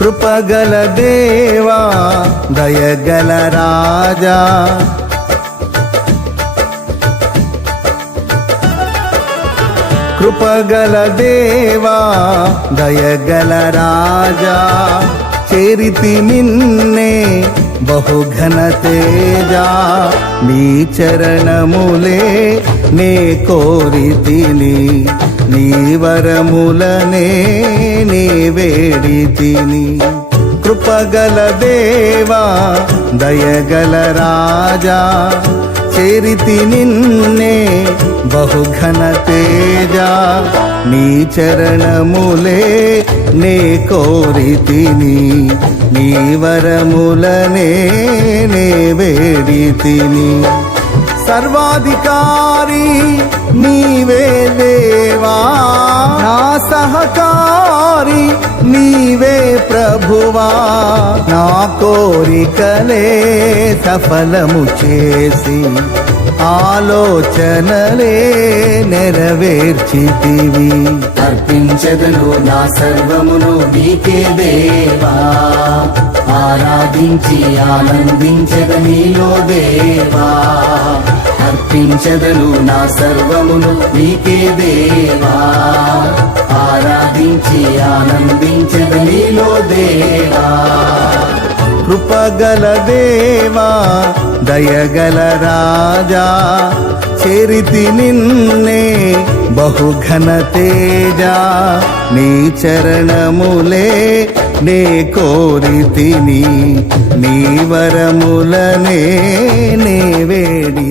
కృపగల దేవా దయగల రాజా కృపగల దేవా దయగల రాజా చేరితి నిన్నే బహుఘన తేజా నీ చరణములే నే కోరితిని నీ వరములనే నే వేడితిని కృపగల దేవా దయగల రాజా చేరితి నిన్నే బహుఘన తేజా నీ చరణములే నే కోరితిని నీ వరములనే నే వేడితిని సర్వాధికారి నీవే దేవా నా సహకారి నీవే ప్రభువా నా కోరికలే సఫలము చేసి ఆలోచనలే నెరవేర్చితివి అర్పించదను నా సర్వమును నీకే దేవా ఆరాధించి ఆనందించద నీలో దేవా అర్పించదను నా సర్వమును నీకే దేవా ఆరాధించి ఆనందించద నీలో దేవా కృపగల దేవా దయగల రాజా చేరితి నిన్నే బహుఘన తేజా నీ చరణములే నే కోరితిని నీ వరములనే నే వేడి